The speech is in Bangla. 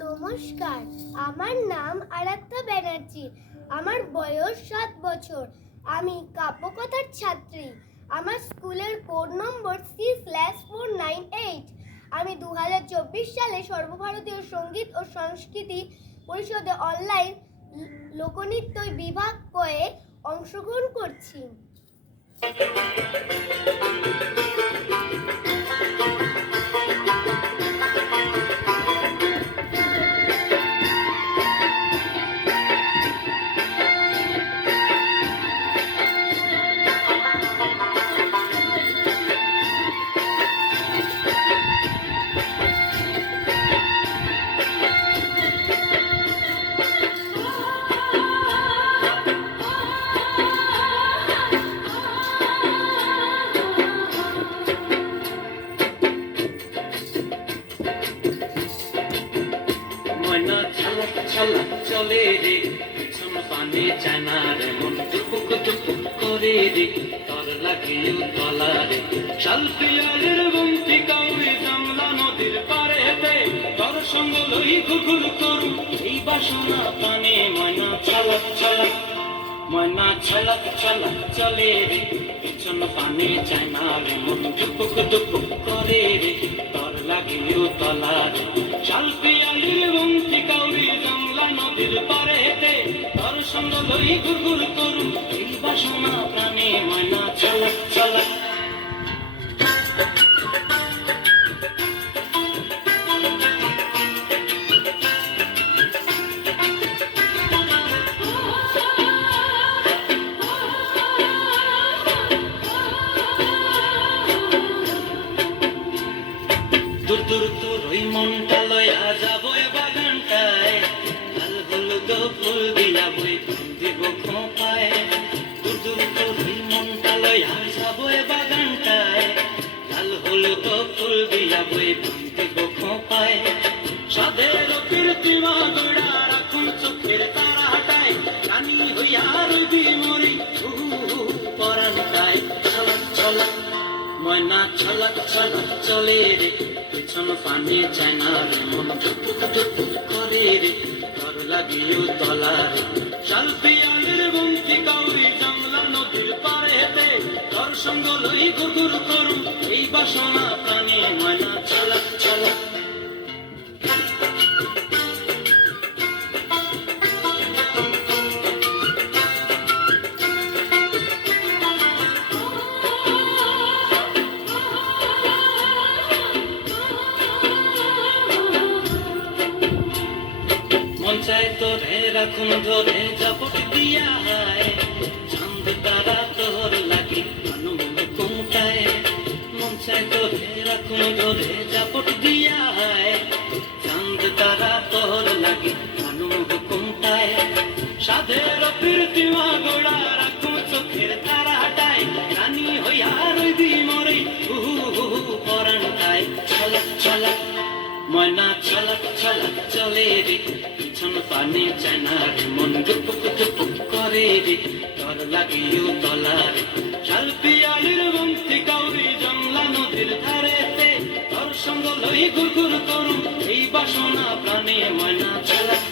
নমস্কার, আমার নাম আরাধ্যা ব্যানার্জি। আমার বয়স 7 বছর। আমি কাব্যকথার ছাত্রী। আমার স্কুলের কোড নম্বর C/498। আমি 2024 সালে সর্বভারতীয় সঙ্গীত ও সংস্কৃতি পরিষদে অনলাইন লোকনৃত্য বিভাগে অংশগ্রহণ করছি। ময়না ঝালক ঝালক চলে রে, পিছন পানে চায়না রে, মন টুপুক টুপুক করে রে, তর লাগিয়ে তলা রে। শাল পিয়ালের বন্তি কাউরে জামলা নদীর পারে হেতে, তর সঙ্গ লই ঘুঘুর করু এই বাসনা পানে। ময়না ঝালক ঝালক, ময়না ঝালক ঝালক চলে রে, পিছন পানে চায়না রে, মন টুপুক টুপুক করে রে, তর লাগিয়ে তলা রে। শাল পিয়ালির বন্তি কাউরি জামলা নদীর পারে হেতে, তর সঙ্গ লই ঘুরঘুর করু এই বাসনা প্রাণে। ময়না ঝালক ঝালক, দূর দূর তোর ওই মনটা লয়া যাবো বাগানটায়, লাল হলুদ ফুল দিয়া বই দিব খোঁপায়। দূর দূর তোর ওই মনটা লয়া যাবো বাগানটায়, লাল হলুদ ফুল দিয়া বই দিব খোঁপায়। সাধের কীর্তিমা গোড়া রাখুন চোখের তারা হাটায়, রানী হইয়া রইবি মরি পরানটায়। ঝলক ঝলক, ময়না ঝলক ঝলক চলে রে, পিছন পানে চায়না রে, মন টুপুক টুপুক করে রে, তর লাগিয়েও তলা রে। শাল পিয়ালের বন্তি কাউরি জামলা নদীর পারে হেতে, তর সঙ্গ লই ঘুঘুর করু এই বাসনা প্রাণে। ময়না ঝলক ঝলক, মন চায় তোরে রাখুন ধরে জাপট দিয়া হায়, চাঁদ তারা তোর লাগি আনন্দ কুমটায়। মন চায় তোরে রাখুন ধরে জাপট দিয়া হায়, চাঁদ তারা তোর লাগি আনন্দ কুমটায়। সাধের কীর্তিমা গোড়া রাখুন চোখের তারা হাটায়, রানী হইয়া রইবি মরে পরানটায়। ঝলক ঝলক, ময়না ঝলক ঝলক চলে রে, পিছন পানে চায়না রে, মন টুপুক টুপুক করে রে, তর লাগিয়েও তলা রে। শাল পিয়ালির বন্তি কাউরি জামলা নদীর ধারেতে, তর সঙ্গ লই ঘুরঘুর করু এই বাসনা প্রাণে। ময়না ঝলক